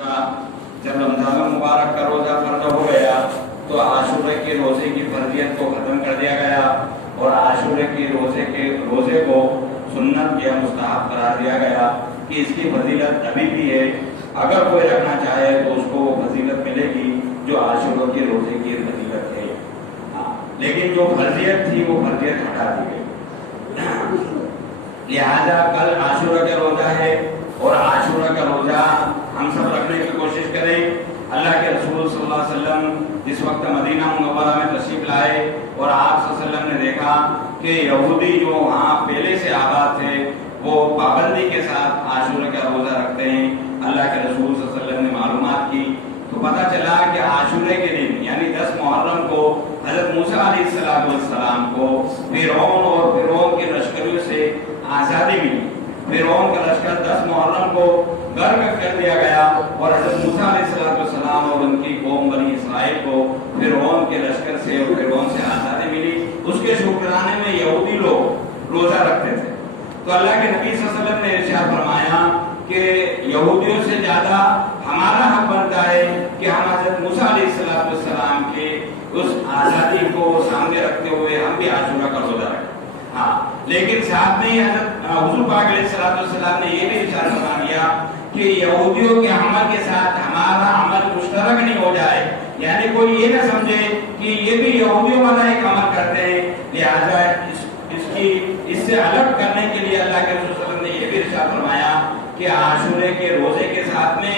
जब रमजान मुबारक का रोजा फर्ज हो गया तो आशूरे के रोजे की फर्जियत को खत्म कर दिया गया और आशूरे के रोजे को सुन्नत या मुस्तहब करार दिया गया कि इसकी फजीलत अभी भी है। अगर कोई रखना चाहे तो उसको वो फजीलत मिलेगी जो आशूरे के रोजे की फजीलत है। लेकिन जो फर्जियत थी वो फर्जियत हटा दी गई। लिहाजा कल आशूरा का रोजा है और आशूरा का रोजा हम सब रखने की कोशिश करें। अल्लाह के रसूल सल्लल्लाहु अलैहि वसल्लम जिस वक्त मदीना मुनव्वरा में तशरीफ लाए और आप सल्लल्लाहु अलैहि वसल्लम ने देखा कि यहूदी जो वहाँ पहले से आबाद थे वो पाबंदी के साथ आशूरा का रोजा रखते हैं। अल्लाह के रसूल सल्लल्लाहु अलैहि वसल्लम ने मालूमात की तो पता चला कि आशूरे के दिन यानी 10 मुहर्रम को हजरत मूसा अलैहिस्सलाम को फिरौन और फिरौन के लश्करों से आज़ादी मिली। फिरौन का लश्कर 10 मुहर्रम को गर्क कर दिया गया और हजरत मूसा अलैहिस्सलाम और उनकी कौम बनी इसराइल को फिरौन के लश्कर से और फिरौन से आज़ादी मिली। उसके शुक्राने में यहूदी लोग रोजा रखते थे। तो अल्लाह के नबी सल्लल्लाहु अलैहि वसल्लम ने इरशाद फरमाया कि यहूदियों से ज्यादा हमारा हक बनता है कि हम हजरत मूसा अलैहिस्सलाम के उस आज़ादी को सामने रखते हुए हम भी आशूरा का रोजा रखें। हाँ, लेकिन साथ में हजरत हुजूर पाक अलैहिस्सलाम ने ये भी इरशाद फरमा दिया कि यहूदियों के अमल के साथ हमारा अमल मुश्तरक नहीं हो जाए, यानी कोई ये ना समझे कि ये भी यहूदियों वाला एक अमल करते हैं। लिहाजा इससे अलग करने के लिए अल्लाह के रसूल सल्लल्लाहु अलैहि वसल्लम ने ये भी इरशाद फरमाया कि आशूरे के रोजे के साथ में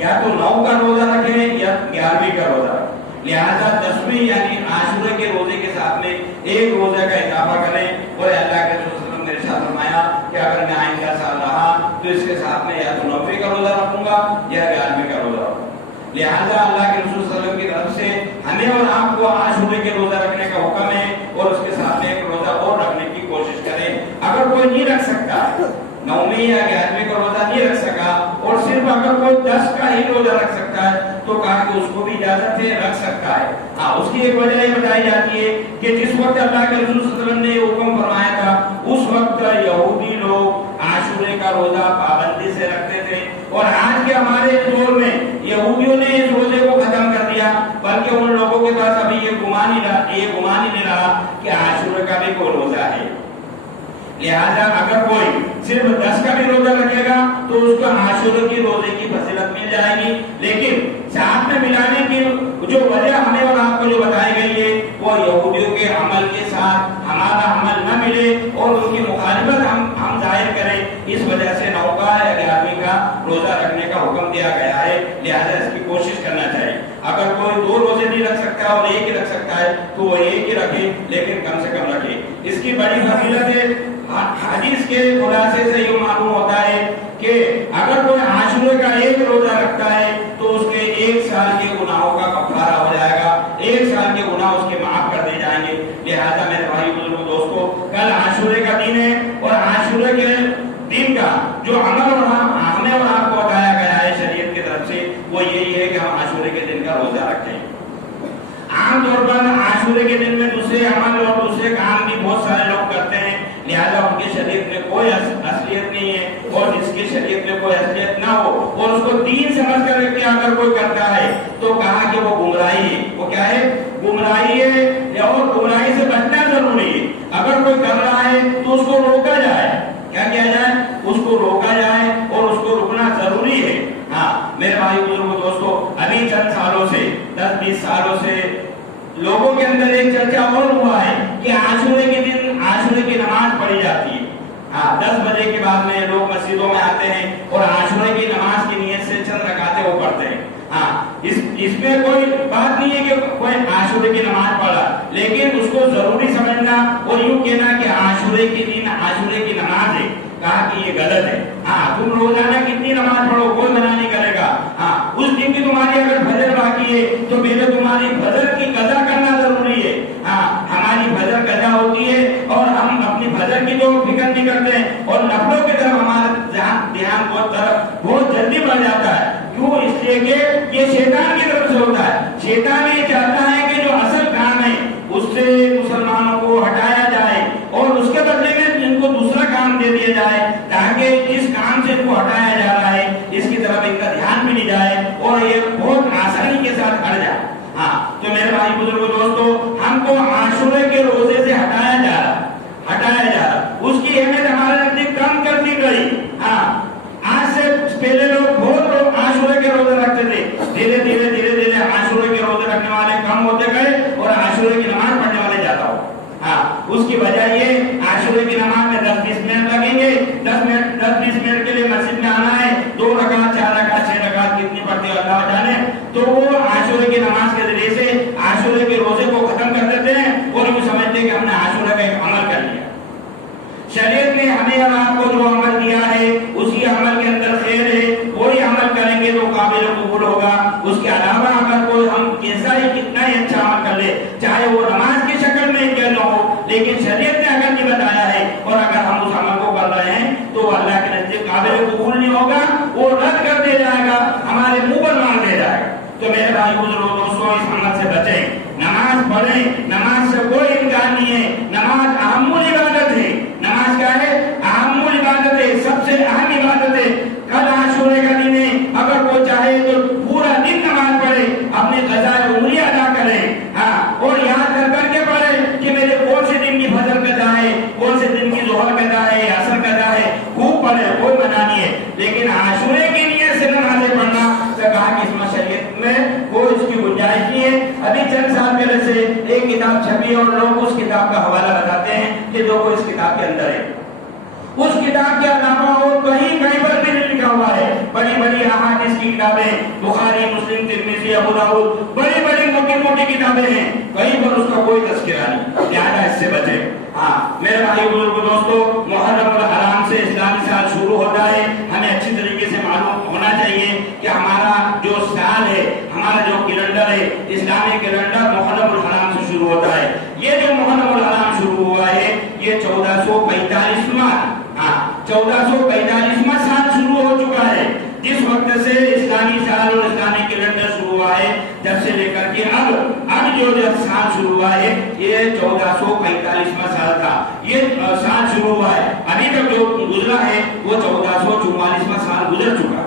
या तो 9 का रोजा रखें या 11वीं का रोजा रखें। लिहाजा 10वीं यानी आशूरे के रोजे के साथ में एक रोजे का इजाफा करें। और अल्लाह के रसूल सल्लल्लाहु अलैहि वसल्लम ने इरशाद फरमाया कि अगर मैं आइंदा साल रहा तो इसके साथ में या तो 9वीं का रोजा रखूंगा या 11वीं का रोजा रखूंगा। लिहाजा अल्लाह के रसूल सल्लल्लाहु अलैहि वसल्लम की तरफ से हमें और आपको आशूरे के रोजा रखने का हुक्म है और उसके साथ में एक रोजा और रखने की कोशिश करें। अगर कोई नहीं रख सकता 9वीं या 11वीं का रोजा नहीं रख सका और सिर्फ अगर कोई 10 का ही रोजा रख सकता है तो कहा कि उसको भी इजाजत है, रख सकता है। हाँ, उसकी एक वजह ये बताई जाती है कि जिस वक्त अल्लाह के रसूल सल्लल्लाहु अलैहि वसल्लम ने हुक्म फरमाया था उस वक्त यहूदी लोग आशूरे का रोजा पाबंदी से रखते थे और आज के हमारे दौर में यहूदियों ने इस रोजे को खत्म कर दिया, बल्कि उन लोगों के पास अभी ये गुमान ही नहीं रहा कि आशूरे का भी कोई रोजा है। लिहाजा अगर कोई सिर्फ 10 का भी रोजा रखेगा तो उसको आशूरे की रोजे की फजीलत मिल जाएगी। लेकिन साथ में मिलाने की जो वजह हमें और आपको जो बताई गई है वो यहूदियों के अमल के साथ हमारा अमल न मिले और उनकी मुखालिफत हम जाहिर करें, इस वजह से 9 का या 11वीं का रोजा रखने का हुक्म दिया गया है। लिहाजा इसकी कोशिश करना चाहिए। अगर कोई 2 रोजे नहीं रख सकता और एक ही रख सकता है तो वो एक ही रखे, लेकिन कम से कम रखे। इसकी बड़ी फजीलत है। हदीस के खुलासे से ये मालूम होता है कि अगर कोई आशूरे का एक रोजा रखता है तो उसके 1 साल के गुनाहों का कफारा हो जाएगा, 1 साल के गुनाह उसके माफ कर दिए जाएंगे। लिहाजा मेरे भाई बुजुर्गों दोस्तों, कल आशूरे का दिन है और आशूरे के दिन का जो अमल हमें और आपको बताया गया है शरीयत की तरफ से वो यही है कि हम आशूरे के दिन का रोजा रखें। आमतौर पर आशूरे के दिन में दूसरे अमल और दूसरे काम भी बहुत सारे लोग करते हैं। लिहाजा उनके शरीयत में कोई असलियत नहीं है और जिसकी शरीयत में कोई असलियत ना हो और उसको दीन समझ कर के अगर कोई करता है तो कहा कि वो गुमराही है। वो क्या है? गुमराही है और गुमराही से बचना जरूरी है। अगर कोई कर रहा है तो उसको रोका जाए। क्या किया जाए? उसको रोका जाए और उसको रुकना जरूरी है। हाँ मेरे भाई बुजुर्गों दोस्तों, अभी चंद सालों से 10-20 सालों से लोगों के अंदर एक चर्चा और हुआ है कि आशूरे के दिन आशूरे की नमाज पढ़ी जाती है। हाँ, 10 बजे के बाद में लोग मस्जिदों में आते हैं और आशूरे की नमाज की नियत से चंद रकातें वो पढ़ते हैं। हाँ, इसमें कोई बात नहीं है कि कोई आशूरे की नमाज पढ़ा, लेकिन उसको जरूरी समझना और यूं कहना कि आशूरे के दिन आशूरे की नमाज है, कहा कि ये गलत है। हाँ, तुम रोजाना कितनी नमाज पढ़ो, कोई मना नहीं करेगा। हाँ, उस दिन की तुम्हारी अगर फजर बाकी है तो पहले तुम्हारी फजर की कज़ा करना जरूरी है। हाँ, हमारी फजर कज़ा होती है और हम अपनी फजर की तो फिक्र नहीं करते हैं और नफलों की तरफ हमारा ध्यान बहुत जल्दी बढ़ जाता है। क्यों? इसलिए कि ये शैतान की तरफ से होता है। शैतान ये चाहता है कि जो असल काम है उससे मुसलमानों को हटाया जाए और उसके बदले में इनको दूसरा काम दे दिया जाए ताकि जिस काम से इनको हटाया जा रहा है इसकी तरफ इनका ध्यान भी یہ بہت آسانی کے ساتھ ہٹ جائے. ہاں تو میرے بھائی بزرگوں دوستو، ہم کو عاشورے کے روزے سے ہٹایا جا رہا، اس کی اہمیت ہمارے نزدیک کم کر دی گئی. ہاں آج سے پہلے بہت لوگ عاشورے کے روزے رکھتے تھے، دھیرے دھیرے عاشورے کے روزے رکھنے والے کم ہوتے گئے اور عاشورے کی نماز پڑھنے والے زیادہ ہو. ہاں اس کی وجہ یہ عاشورے کی نماز میں 10-20 منٹ لگیں گے، 10-20 منٹ کے لیے مسجد میں آنا ہے، 2 رکعت 4 رکعت 6 رکعت کتنی پڑھتے ہیں اللہ جانے. تو وہ عاشورے کی نماز کے ذریعے سے عاشورے کے روزے کو ختم کر دیتے ہیں اور یہ سمجھتے ہیں کہ ہم نے عاشورے کا ایک عمل کر لیا. شریعت نے ہمیں اور آپ کو جو عمل دیا ہے اسی عمل کے اندر خیر ہے، وہی عمل کریں گے تو قابل قبول ہوگا. اس کے علاوہ اگر کوئی ہم کیسا ہی کتنا ہی اچھا عمل کر لے، چاہے وہ نماز کی شکل میں کیوں نہ ہو، لیکن شریعت نے اگر نہیں بتایا ہے اور اگر ہم اس عمل کو کر رہے ہیں تو اللہ کے نزدیک قابل قبول نہیں ہوگا، وہ رد کر دیا جائے گا، ہمارے منہ پر مار دیا جائے گا. تو میرے بھائی بزرگوں دوستوں، اس عمل سے بچیں، نماز پڑھیں. نماز سے کوئی انکار نہیں ہے، نماز اہم عبادت ہے. نماز کیا ہے؟ اہم عبادت ہے، سب سے اہم عبادت ہے. کل عاشورے کا دن ہے، اگر کوئی چاہے تو پورا دن نماز پڑھے، اپنے قضائے عمری ادا کرے. ہاں اور یاد کر کے پڑھے کہ میرے کون سے دن کی فجر قضا ہے، کون سے دن کی ظہر قضا ہے، عصر قضا ہے، خوب پڑھے، کوئی منع نہیں ہے. لیکن عاشورے کی نیت سے نمازیں پڑھنا تو کہا کہ اس میں شریعت میں کوئی اس کی گنجائش نہیں ہے. ابھی چند سال پہلے سے ایک کتاب چھپی اور لوگ اس کتاب کا حوالہ بتاتے ہیں کہ جو اس کتاب کے اندر ہے. اس کتاب کے علاوہ اور کہیں پر بھی نہیں لکھا ہوا ہے. بڑی احادیث کی کتابیں، بخاری، مسلم، ترمذی، ابو داؤد، بڑی موٹی کتابیں ہیں، کہیں پر اس کا کوئی تذکرہ نہیں. لہذا اس سے بچے. ہاں میرے بھائی بزرگوں دوستو، محرم الحرام سے اسلامی سال شروع ہوتا ہے. ہمیں اچھی طریقے سے معلوم ہونا چاہیے کہ ہمارا جو سال ہے، ہمارا جو کیلنڈر ہے، اسلامی کیلنڈر محرم الحرام سے شروع ہوتا ہے. یہ جو محرم الحرام شروع ہوا ہے یہ 1445واں سال شروع ہو چکا ہے. جس وقت سے اسلامی سال اور اسلامی کیلنڈر شروع ہوا ہے، جب سے لے کر کے اب جو سال شروع ہوا ہے یہ 1445واں سال تھا. یہ سال شروع ہوا ہے، ابھی تک جو گزرا ہے وہ 1444واں سال گزر چکا.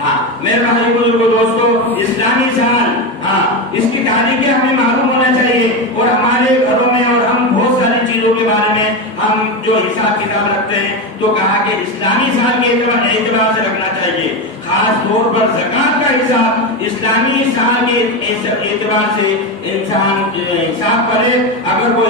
ہاں میرے بھائی بزرگوں دوستو، اسلامی سال، ہاں اس کی تاریخیں ہمیں معلوم ہونا چاہیے. اور ہمارے گھروں میں اور ہم بہت ساری چیزوں کے بارے میں ہم جو حساب کتاب رکھتے ہیں تو کہا کہ اسلامی سال کے اعتبار سے رکھنا چاہیے. خاص طور پر زکوٰۃ کا حساب اسلامی سال کے اعتبار سے انسان حساب کرے. اگر کوئی